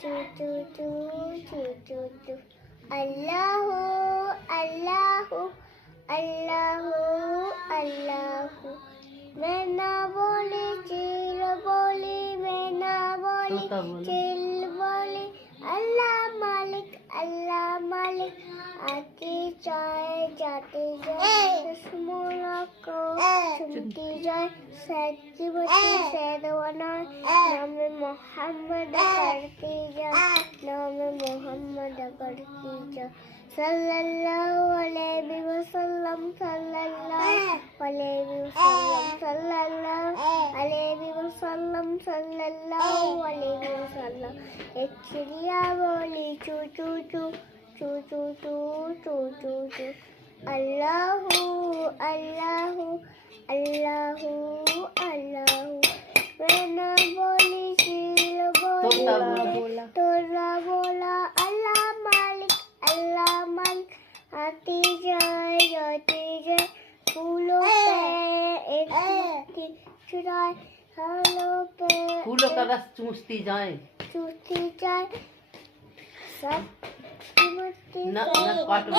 चू चू चू चू चू चू अल्लाह अल्लाह अल्लाह अल्लाह मैं ना बोली चिल बोली मैं ना बोली चिल बोली अल्लाह मालिक आती जाए जाती जाए दुश्मनों को चुनती जाए सच्ची बच्ची सैदवाना नाम मोहम्मद करती जाए नाम मोहम्मद करती जाए सल्लल्लाहु अलैहि वसल्लम सल्लल्लाहु अलैहि वसल्लम सल्लल्लाहु अलैहि वसल्लम सल्लल्लाहु अलैहि वसल्लम एक चिड़िया बोली चू चू चू चू चू चू चू चू चू अल्लाहु अल्लाहु अल्लाहु अल्लाहु मैं ना बोली चिल बोली तोरा बोला अल्लाह मालिक आती जाए जाती जाए फूलों पे एक चुराए फूलों का रस चूसती जाए सब न काटो